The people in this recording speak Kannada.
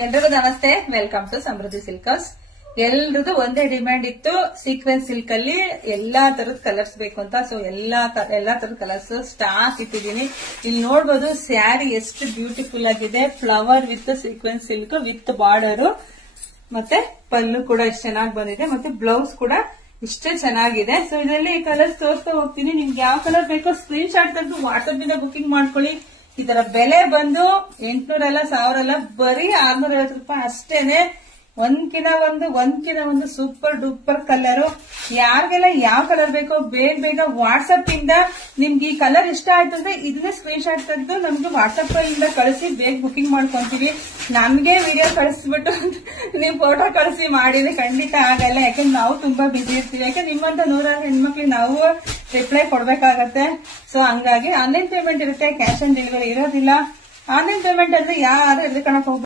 ಎಲ್ರಿಗೂ ನಮಸ್ತೆ, ವೆಲ್ಕಮ್ ಟು ಸಮೃದ್ಧಿ ಸಿಲ್ಕರ್ಸ್. ಎಲ್ರದ್ದು ಒಂದೇ ಡಿಮ್ಯಾಂಡ್ ಇತ್ತು, ಸೀಕ್ವೆನ್ಸ್ ಸಿಲ್ಕ್ ಅಲ್ಲಿ ಎಲ್ಲಾ ತರದ ಕಲರ್ಸ್ ಬೇಕು ಅಂತ. ಸೊ ಎಲ್ಲಾ ತರದ ಕಲರ್ಸ್ ಸ್ಟಾಕ್ ಇಟ್ಟಿದ್ದೀನಿ. ಇಲ್ಲಿ ನೋಡಬಹುದು ಸ್ಯಾರಿ ಎಷ್ಟು ಬ್ಯೂಟಿಫುಲ್ ಆಗಿದೆ. Flower with sequence silk with border, ಮತ್ತೆ ಪಲ್ಲು ಕೂಡ ಎಷ್ಟು ಚೆನ್ನಾಗಿ ಬಂದಿದೆ, ಮತ್ತೆ ಬ್ಲೌಸ್ ಕೂಡ ಇಷ್ಟೇ ಚೆನ್ನಾಗಿದೆ. ಸೊ ಇದರಲ್ಲಿ ಕಲರ್ಸ್ ತೋರಿಸ್ತಾ ಹೋಗ್ತೀನಿ. ನಿಮ್ಗೆ ಯಾವ ಕಲರ್ ಬೇಕೋ ಸ್ಕ್ರೀನ್ ಶಾಟ್ ತೆಗೆದು ವಾಟ್ಸ್ಆಪ್ ಇಂದ ಬುಕಿಂಗ್ ಮಾಡ್ಕೊಳ್ಳಿ. ಇದರ ಬೆಲೆ ಬಂದು 800 ಅಲ್ಲ, 1000 ಅಲ್ಲ, ಬರೀ 650 ರೂಪಾಯಿ ಅಷ್ಟೇನೆ. ಒಂದ್ಕಿನ ಒಂದು ಸೂಪರ್ ಡೂಪರ್ ಕಲರ್. ಯಾರಿಗೆಲ್ಲ ಯಾವ ಕಲರ್ ಬೇಕೋ ಬೇಗ ವಾಟ್ಸ್ಆಪ್ ಇಂದ ನಿಮ್ಗೆ ಈ ಕಲರ್ ಇಷ್ಟ ಆಯ್ತು ಅಂದ್ರೆ ಇದನ್ನೇ ಸ್ಕ್ರೀನ್ ಶಾಟ್ ತೆಗೆದು ನಮ್ಗೆ ವಾಟ್ಸ್ಆಪ್ ಇಂದ ಕಳಿಸಿ ಬೇಗ ಬುಕಿಂಗ್ ಮಾಡ್ಕೊಂತೀವಿ. ನಮ್ಗೆ ವಿಡಿಯೋ ಕಳಿಸ್ಬಿಟ್ಟು ನೀವು ಫೋಟೋ ಕಳಿಸಿ ಮಾಡಿದ್ರೆ ಖಂಡಿತ ಆಗಲ್ಲ. ಯಾಕಂದ್ರೆ ನಾವು ತುಂಬಾ ಬಿಸಿ ಇರ್ತೀವಿ. ಯಾಕಂದ್ರೆ ನಿಮ್ಮಂತ 100 ಹೆಣ್ಮಕ್ಳಿಗೆ ನಾವು ರಿಪ್ಲೈ ಕೊಡ್ಬೇಕಾಗತ್ತೆ. ಸೊ ಹಂಗಾಗಿ ಆನ್ಲೈನ್ ಪೇಮೆಂಟ್ ಇರುತ್ತೆ, ಕ್ಯಾಶ್ ಆನ್ ಡೆಲಿವರಿ ಇರೋದಿಲ್ಲ. ಆನ್ಲೈನ್ ಪೇಮೆಂಟ್ ಅಂದ್ರೆ ಯಾರು ಎದ್ರಿಕಣಕ್ ಹೋಗ್ಬೇಕು.